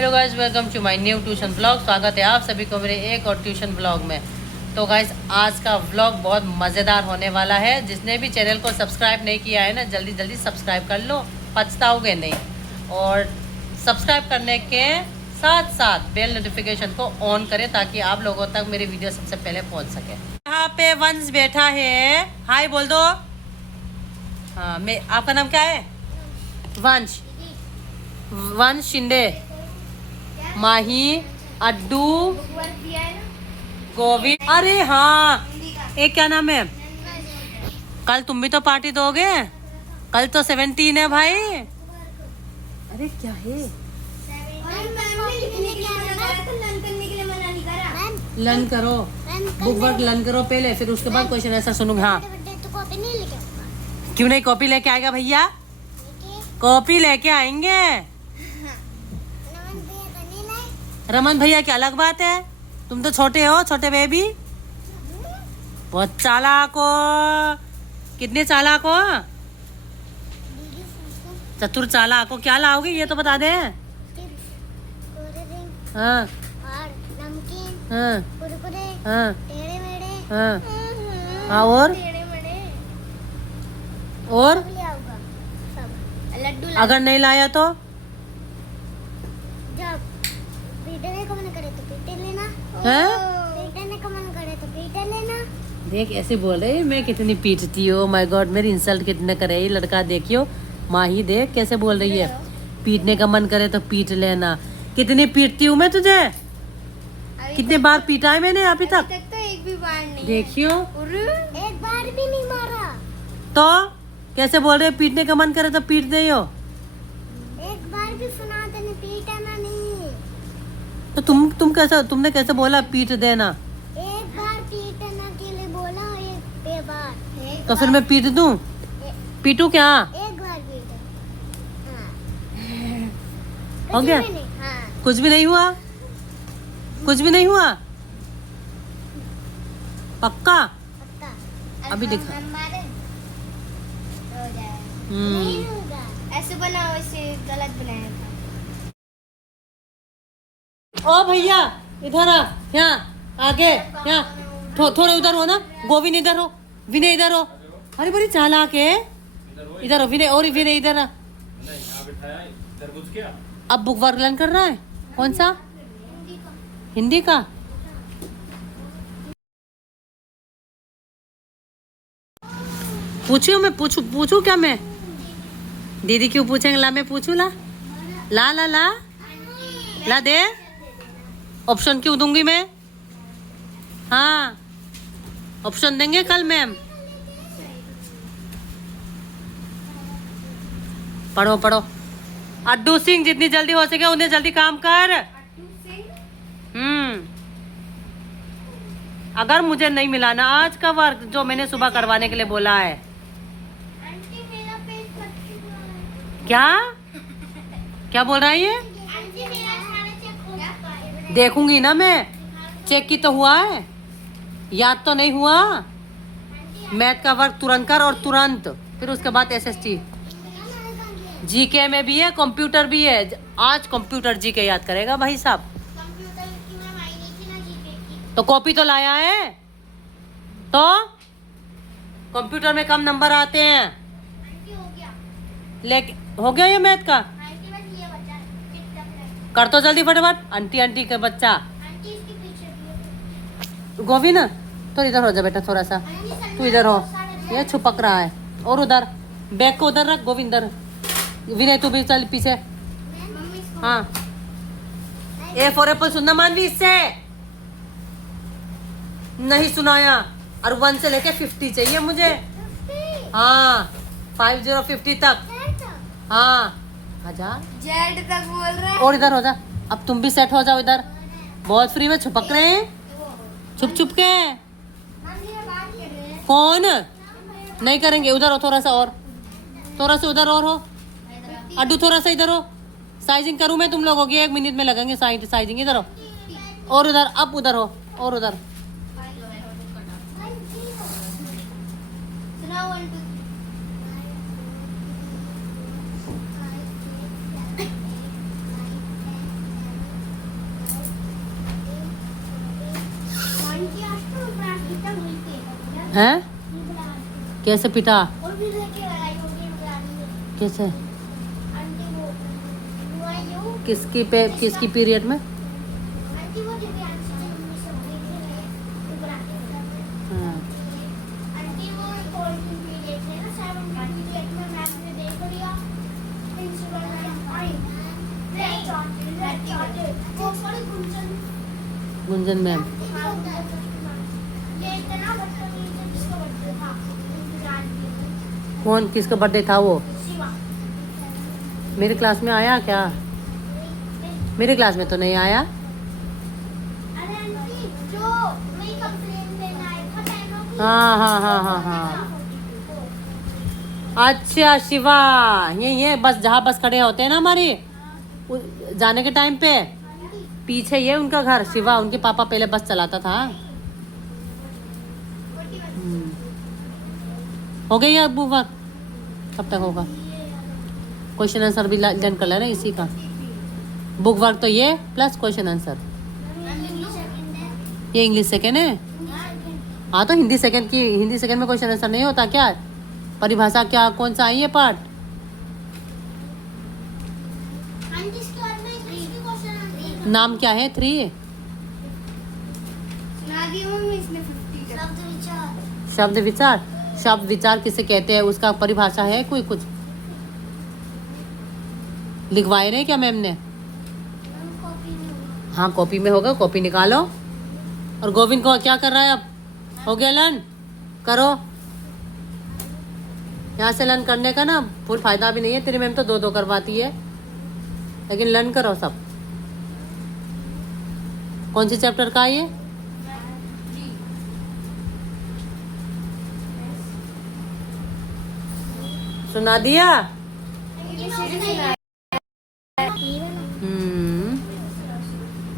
Hello guys, welcome to my new tuition blog. स्वागत है आप सभी को मेरे एक और ट्यूशन ब्लॉग में। तो गाइस, आज का व्लॉग बहुत मज़ेदार होने वाला है। जिसने भी चैनल को सब्सक्राइब नहीं किया है ना, जल्दी जल्दी सब्सक्राइब कर लो, पछताओगे नहीं। और सब्सक्राइब करने के साथ साथ बेल नोटिफिकेशन को ऑन करें ताकि आप लोगों तक मेरी वीडियो सबसे पहले पहुँच सके। यहाँ पे वंश बैठा है, हाय बोल दो। हाँ, मैं, आपका नाम क्या है? वंश। वंश शिंदे, माही, अड्डू, गोविंद। अरे हाँ, एक क्या नाम है? कल तुम भी तो पार्टी दोगे, कल तो 17 है भाई। अरे क्या है? लर्न करो, बुक वर्क लर्न करो पहले, फिर उसके बाद क्वेश्चन आंसर सुनूंगा। हाँ, क्यों नहीं? कॉपी लेके आएगा भैया, कॉपी लेके आएंगे। रमन भैया की अलग बात है, तुम तो छोटे हो, छोटे बेबी। बहुत चालाक हो। कितने चालाक हो? चतुर चालाक हो। क्या लाओगे ये तो बता दे। हाँ हाँ हाँ हाँ हाँ। और अगर नहीं लाया तो पीटने का मन करे तो पीटे लेना। पीटने का मन करे तो पीटे लेना। देख ऐसे बोल रहे, मैं कितनी पीटती हूँ। माय गॉड, मेरी इंसल्ट कितने करे ये लड़का। देखियो माही, देख कैसे बोल रही है, पीटने का मन करे तो पीट लेना। कितनी पीटती हूँ मैं तुझे, कितने बार पीटा है मैंने अभी तक? तो एक भी बार नहीं। देखियो, एक बार भी नहीं मारा। तो कैसे बोल रहे, पीटने का मन करे तो पीट दे हो। एक बार भी सुना तूने पीटना नहीं। तो तुम कैसा, तुमने कैसे बोला पीट देना? एक बार पीटना के लिए बोला, एक बार। तो फिर मैं पीट दूं? पीटू क्या? एक बार पीटे। हो गया? हाँ। कुछ भी नहीं हुआ, कुछ भी नहीं हुआ, पक्का? अभी दिखा। नहीं होगा, ऐसे बनाओ, इसे गलत बनाया था। ओ भैया इधर आ, यहाँ आगे, यहाँ थोड़े उधर हो ना। गोविंद इधर हो, विनय इधर हो। अरे बड़ी चालाक है। इधर हो विनय, और विनय इधर आ। अब बुक वर्क लर्न कर रहा है। कौन सा? हिंदी का। पूछियो, मैं पूछू क्या मैं? दीदी क्यों पूछेंगे? ला मैं पूछू, ला ला ला ला ला दे। ऑप्शन क्यों दूंगी मैं? हाँ, ऑप्शन देंगे कल मैम। पढ़ो पढ़ो। अड्डू सिंह, जितनी जल्दी हो सके उन्हें जल्दी काम कर। अगर मुझे नहीं मिला ना आज का वर्क जो मैंने सुबह करवाने के लिए बोला है। क्या क्या बोल रहा है ये? देखूंगी ना मैं, चेक की तो हुआ है, याद तो नहीं हुआ। मैथ का वर्क तुरंत कर, और तुरंत फिर उसके बाद एसएसटी। जीके में भी है, कंप्यूटर भी है। आज कंप्यूटर जीके याद करेगा भाई साहब। तो कॉपी तो लाया है, तो कंप्यूटर में कम नंबर आते हैं। लेकिन हो गया ये मैथ का, कर तो जल्दी फटाफट। आंटी आंटी का बच्चा। गोविंद तो इधर हो जा बेटा, थोड़ा सा तू इधर हो, ये छुपक रहा है। और उधर बैग को उधर रख गोविंद, इधर। विनय तू भी चल पीछे। हाँ, ए फॉर एप्पल सुनना मानवी, इससे नहीं सुनाया। और 1 से लेके 50 चाहिए मुझे। हाँ, 50 तक। हाँ, आजा। जेड तक बोल रहा है। और इधर हो जा, अब तुम भी सेट हो जाओ इधर। बहुत फ्री में छुपक रहे हैं, छुप छुप के। कौन नहीं करेंगे? उधर हो थोड़ा सा, और थोड़ा सा उधर और हो। अड्डू थोड़ा सा इधर हो, साइजिंग करूँ मैं तुम लोगों की, 1 मिनट में लगेंगे साइजिंग। इधर हो, और उधर, अब उधर हो, और उधर। हैं? कैसे पिटा? और भी लेके आई होगी गाड़ी में। कैसे? आंटी वो आई हो किसकी पीरियड में? आंटी वो दिव्यांश से गई थी ऊपर आके हाँ। आंटी वो कोल्ड पीरियड थे ना 7 पीरियड में मैम ने देख लिया प्रिंसिपल ने आई वो सॉरी गुंजन मैम। ये इतना बदतमीज है जिसका बर्थडे था कौन किसका बर्थडे था वो? शिवा मेरे क्लास में आया क्या? मेरे क्लास में तो नहीं आया। अरे आंटी जो मैं कंप्लेंट देने आया था टेनो की हाँ हाँ हाँ हाँ हाँ। अच्छा शिवा, ये बस जहाँ बस खड़े होते हैं ना हमारी जाने के टाइम पे, पीछे ये उनका घर। शिवा उनके पापा पहले बस चलाता था। हो गई है अबू वर्क? कब तक होगा? क्वेश्चन आंसर भी लर्न कर लेना इसी का। बुक वर्क तो ये प्लस क्वेश्चन आंसर। ये इंग्लिश सेकेंड है। हाँ तो हिंदी सेकेंड में क्वेश्चन आंसर नहीं होता क्या? परिभाषा क्या कौन सा आई है पार्ट? नाम क्या है? 3 शब्द विचार। शब्द विचार किसे कहते हैं उसका परिभाषा है कोई? कुछ लिखवाए नहीं क्या मैम ने? हाँ कॉपी में होगा, कॉपी निकालो। और गोविंद को क्या कर रहा है अब? हो गया लर्न? करो। यहाँ से लर्न करने का ना फुल फायदा भी नहीं है। तेरी मैम तो 2 करवाती है, लेकिन लर्न करो सब। कौन सी चैप्टर का है ये? सुना दिया?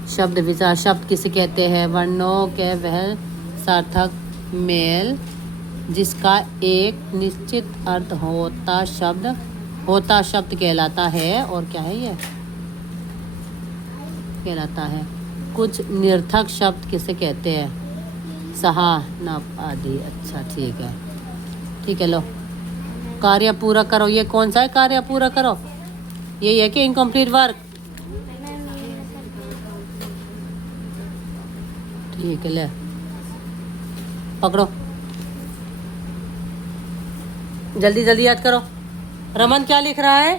शब्द विचार। शब्द किसे कहते हैं? वर्णों के वह सार्थक मेल जिसका एक निश्चित अर्थ होता शब्द कहलाता है। और क्या है ये? कहलाता है। कुछ निरर्थक शब्द किसे कहते हैं? सहा नप आदि। अच्छा ठीक है लो कार्य पूरा करो। ये कौन सा है? कार्य पूरा करो। यही है कि इनकम्प्लीट वर्क? ठीक है ले पकड़ो, जल्दी जल्दी याद करो। रमन क्या लिख रहा है?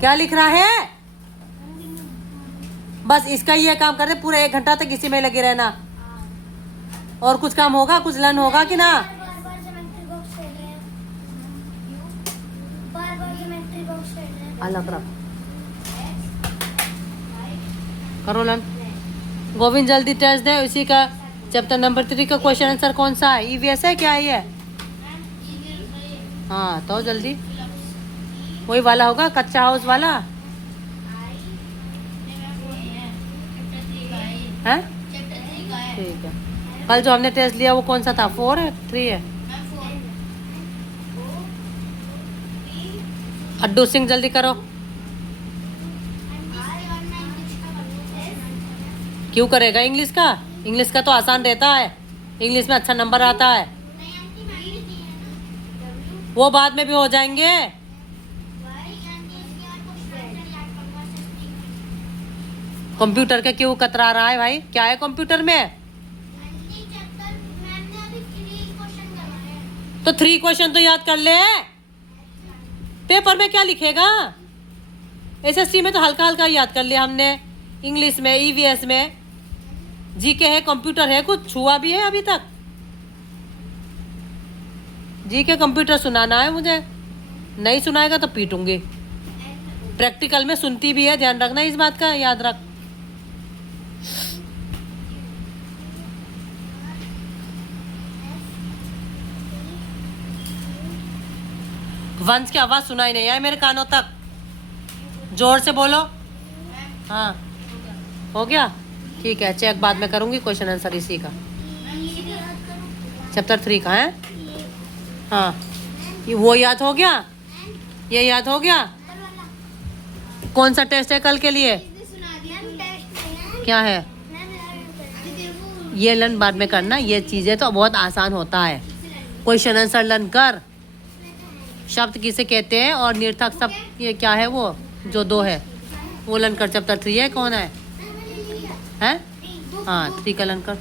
क्या लिख रहा है? बस इसका ही ये काम करते पूरा 1 घंटा तक इसी में लगे रहना। और कुछ काम होगा? कुछ लर्न होगा कि ना? अलग रख करो लर्न। गोविंद जल्दी टेस्ट दे। इसी का चैप्टर नंबर 3 का क्वेश्चन आंसर कौन सा है? ईवीएस है क्या है ये? हाँ तो जल्दी वही वाला होगा, कच्चा हाउस वाला है। ठीक है। कल जो हमने टेस्ट लिया वो कौन सा था? 4 है 3 है? अड्डू सिंह जल्दी करो। क्यों करेगा इंग्लिश का? इंग्लिश का तो आसान रहता है, इंग्लिश में अच्छा नंबर आता है। वो बाद में भी हो जाएंगे। कंप्यूटर के क्यों कतरा रहा है भाई? क्या है कंप्यूटर में? तो 3 क्वेश्चन तो याद कर ले। पेपर में क्या लिखेगा? एसएससी में तो हल्का हल्का याद कर लिया हमने। इंग्लिश में, ईवीएस में, जीके है, कंप्यूटर है, कुछ छुआ भी है अभी तक? जीके कंप्यूटर सुनाना है मुझे। नहीं सुनाएगा तो पीटूंगी। प्रैक्टिकल में सुनती भी है, ध्यान रखना इस बात का, याद रख। वंश की आवाज सुनाई नहीं आई मेरे कानों तक। जोर से बोलो। हाँ हो गया? ठीक है, चेक बाद में करूंगी क्वेश्चन आंसर इसी का। चैप्टर 3 का है। हाँ वो याद हो गया, ये याद हो गया। कौन सा टेस्ट है कल के लिए? क्या है? ये लर्न बाद में करना, ये चीज़ें तो बहुत आसान होता है। क्वेश्चन आंसर लर्न कर, शब्द किसे कहते हैं और निर्थक शब्द ये क्या है, वो जो 2 है वो लर्न कर। चैप्टर 3 है, कौन है हैं? हाँ 3 का लर्न कर।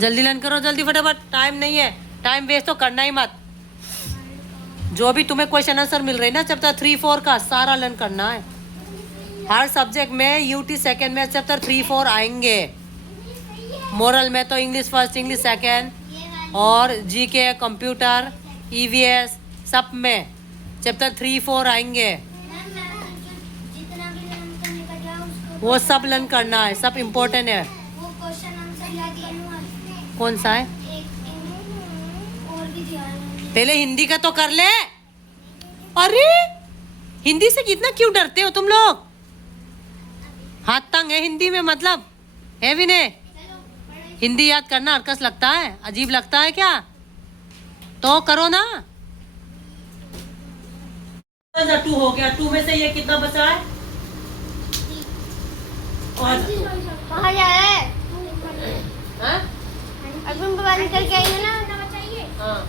जल्दी लर्न करो, जल्दी फटाफट, टाइम नहीं है, टाइम वेस्ट तो करना ही मत। जो भी तुम्हें क्वेश्चन आंसर मिल रही है ना चैप्टर 3, 4 का सारा लर्न करना है। हर सब्जेक्ट में यूटी सेकंड में चैप्टर 3, 4 आएंगे। मोरल में तो इंग्लिश फर्स्ट, इंग्लिश सेकंड, और जीके, कंप्यूटर, ईवीएस सब में चैप्टर 3, 4 आएंगे। वो सब लर्न करना है, सब इम्पोर्टेंट है। कौन सा है? पहले हिंदी का तो कर ले। अरे हिंदी से कितना क्यों डरते हो तुम लोग? हाथ तंग है हिंदी में, मतलब है भी नहीं। हिंदी याद करना अरकस लगता है, अजीब लगता है क्या? तो करो ना। 2 हो गया, 2 में से ये कितना बचा है? और कहाँ जा रहा है? हाँ? अभी बाहर निकल के आई है ना, बताइए। हाँ।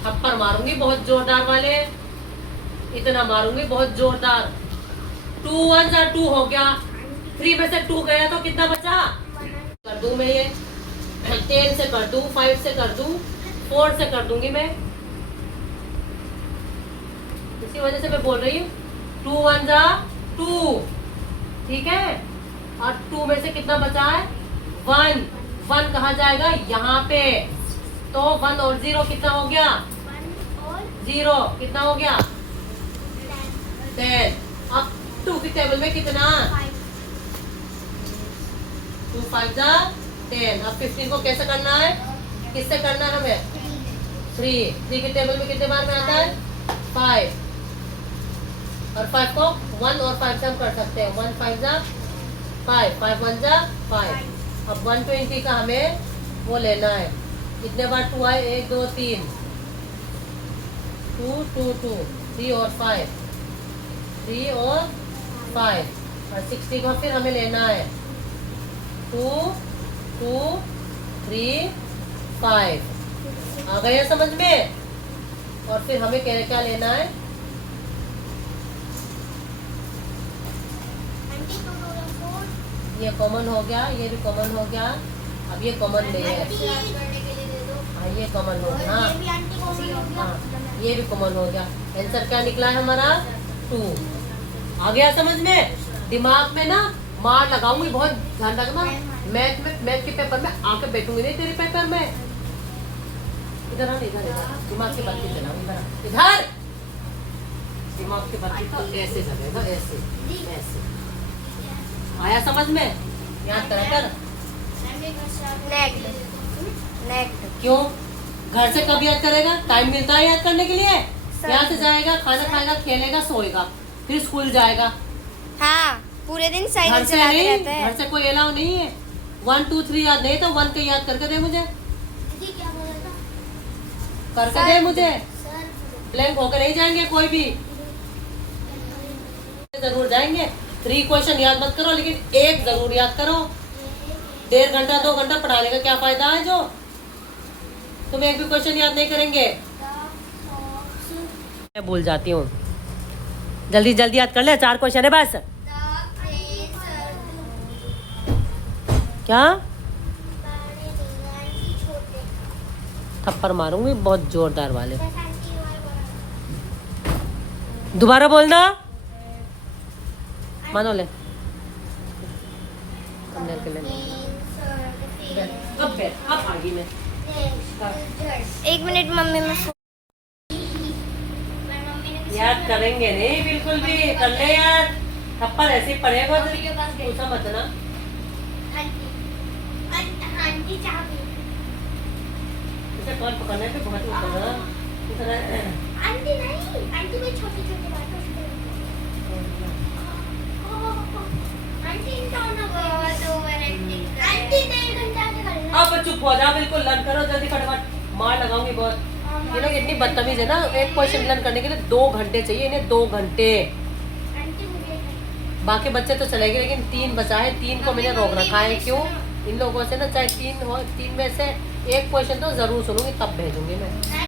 थप्पड़ मारूंगी बहुत जोरदार वाले, इतना मारूंगी बहुत जोरदार। 2 1 जा 2 हो गया, 3 में से 2 गया तो कितना बचा? कर दूं मैं ये, 10 से कर दूं, 5 से कर दूं, 4 से कर दूंगी मैं, इसी वजह से मैं बोल रही हूँ। 2 1 जा 2, ठीक है। और 2 में से कितना बचा है? 1 1 कहाँ जाएगा? यहाँ पे। तो 1 और 0 कितना हो गया? 0 कितना हो गया? 10। अब 2 की टेबल में कितना? 2 5 जा 10। अब 15 को कैसे करना है? किससे करना है हमें? 3 की टेबल में कितने बार में आता है? 5। और 5 को 1 और 5 से हम कर सकते हैं। 1 5 जा 5, 5 1 जा 5। अब 120 का हमें वो लेना है। कितने बार 2 आए? 1 2 3, 2 2 2, 3 और 5, 3 और 5। और 60 को फिर हमें लेना है 2 2 3 5। आ गया समझ में? और फिर हमें क्या क्या लेना है? ये कॉमन हो गया, ये भी कॉमन हो गया। अब ये कॉमन नहीं है, हाँ ये कॉमन हो गया। हाँ ये भी कॉमन हो गया। आंसर क्या निकला है हमारा? 2। आ गया समझ में? दिमाग में ना मार लगाऊंगी, बहुत ध्यान रखना। मैथ के पेपर में आके बैठूंगी नहीं तेरे पेपर में। इधर आ, इधर दिमाग की बत्ती चलाऊंगी, इधर दिमाग की बत्ती तो ऐसे चलेगा, ऐसे ऐसे। आया समझ में? याद करा कर। क्यों? घर से कब याद करेगा? टाइम मिलता है याद करने के लिए? यहाँ से जाएगा, खाना खाएगा, खेलेगा, सोएगा, फिर स्कूल जाएगा। हाँ पूरे दिन घर साइकिल से चलाते नहीं, रहता है। घर से कोई अलाउ नहीं है। 1 2 3 याद नहीं तो 1 के याद करके दे मुझे, करके दे मुझे। ब्लैंक होकर नहीं जाएंगे कोई भी, जरूर जाएंगे। 3 क्वेश्चन याद मत करो, लेकिन 1 जरूर याद करो। 1.5 घंटा 2 घंटा पढ़ाने का क्या फायदा है जो तुम एक भी क्वेश्चन याद नहीं करेंगे? मैं भूल जाती हूँ, जल्दी जल्दी याद कर ले। 4 क्वेश्चन है बस। क्या? थप्पड़ मारूंगी बहुत जोरदार वाले। दोबारा बोलना। मानो ले अब आगे में 1 मिनट मम्मी में याद करेंगे नहीं बिल्कुल भी। कर ले यार, थप्पड़ ऐसे ही पड़ेगा पूछा मत ना। इसे कॉल पकड़ने पे बहुत आंटी नहीं, आंटी में छोटी छोटी बातों से अब चुप हो जा, बिल्कुल लर्न करो जल्दी फटाफट। मार लगाऊंगी बहुत। ये लोग इतनी बदतमीज है ना, एक क्वेश्चन लर्न करने के लिए 2 घंटे चाहिए इन्हें, 2 घंटे। आंटी मुझे बाकी बच्चे तो चले गए, लेकिन 3 बचा है, 3 को मैंने रोक रखा है। क्यों? इन लोगों से ना चाहे 3 हो, 3 में से एक क्वेश्चन तो जरूर सुनूंगी, तब भेजूंगी मैं।